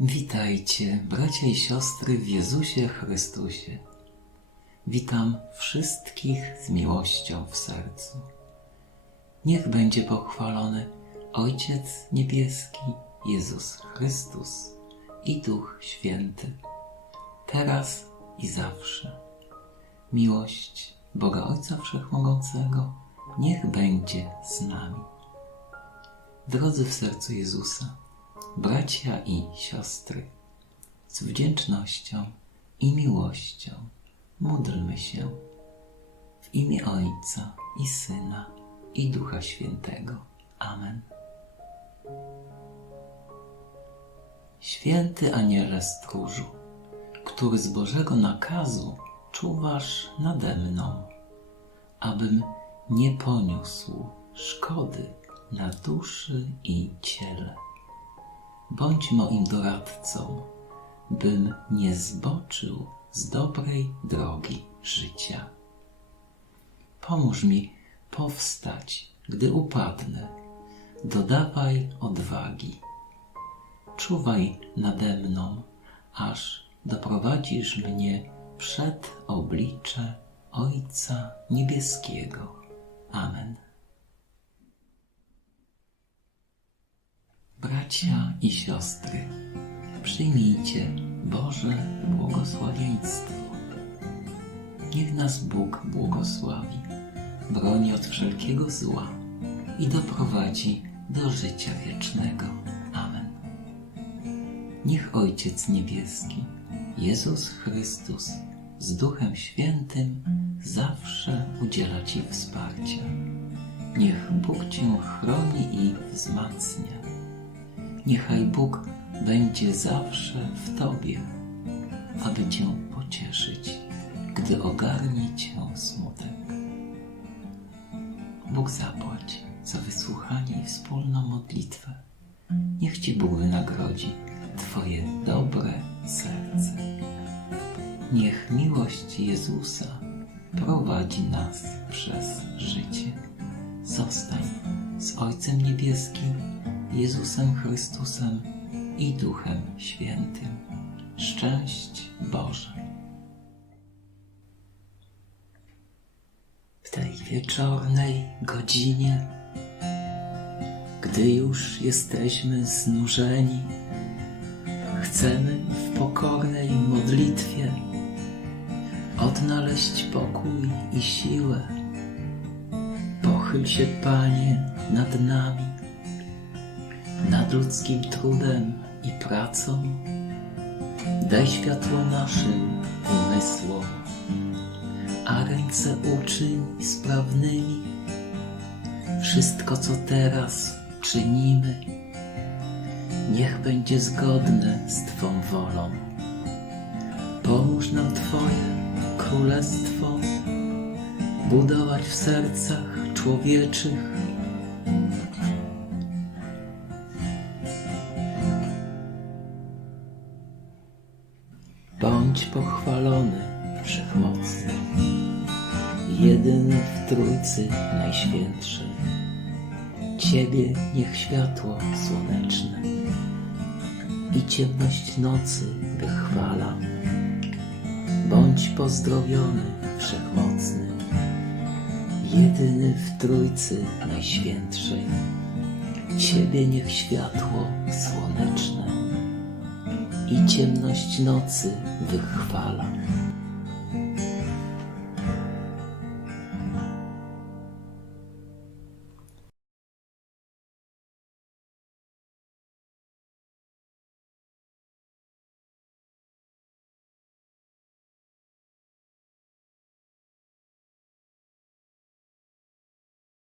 Witajcie, bracia i siostry w Jezusie Chrystusie. Witam wszystkich z miłością w sercu. Niech będzie pochwalony Ojciec Niebieski, Jezus Chrystus i Duch Święty, teraz i zawsze. Miłość Boga Ojca Wszechmogącego niech będzie z nami. Drodzy w sercu Jezusa, bracia i siostry, z wdzięcznością i miłością módlmy się w imię Ojca i Syna i Ducha Świętego. Amen. Święty Aniele Stróżu, który z Bożego nakazu czuwasz nade mną, abym nie poniósł szkody na duszy i ciele. Bądź moim doradcą, bym nie zboczył z dobrej drogi życia. Pomóż mi powstać, gdy upadnę. Dodawaj odwagi. Czuwaj nade mną, aż doprowadzisz mnie przed oblicze Ojca Niebieskiego. Amen. Bracia i siostry, przyjmijcie Boże błogosławieństwo. Niech nas Bóg błogosławi, broni od wszelkiego zła i doprowadzi do życia wiecznego. Amen. Niech Ojciec Niebieski, Jezus Chrystus z Duchem Świętym zawsze udziela Ci wsparcia. Niech Bóg Cię chroni i wzmacnia. Niechaj Bóg będzie zawsze w Tobie, aby Cię pocieszyć, gdy ogarnie Cię smutek. Bóg zapłać za wysłuchanie i wspólną modlitwę. Niech Ci Bóg wynagrodzi Twoje dobre serce. Niech miłość Jezusa prowadzi nas przez życie. Zostań z Ojcem Niebieskim, Jezusem Chrystusem i Duchem Świętym. Szczęść Boże. W tej wieczornej godzinie, gdy już jesteśmy znużeni, chcemy w pokornej modlitwie odnaleźć pokój i siłę. Pochyl się, Panie, nad nami, nad ludzkim trudem i pracą. Daj światło naszym umysłom, a ręce uczyń sprawnymi. Wszystko, co teraz czynimy, niech będzie zgodne z Twą wolą. Pomóż nam Twoje królestwo budować w sercach człowieczych. Bądź pochwalony, wszechmocny, jedyny w Trójcy Najświętszej. Ciebie niech światło słoneczne i ciemność nocy wychwala. Bądź pozdrowiony, wszechmocny, jedyny w Trójcy Najświętszej. Ciebie niech światło słoneczne i ciemność nocy wychwala.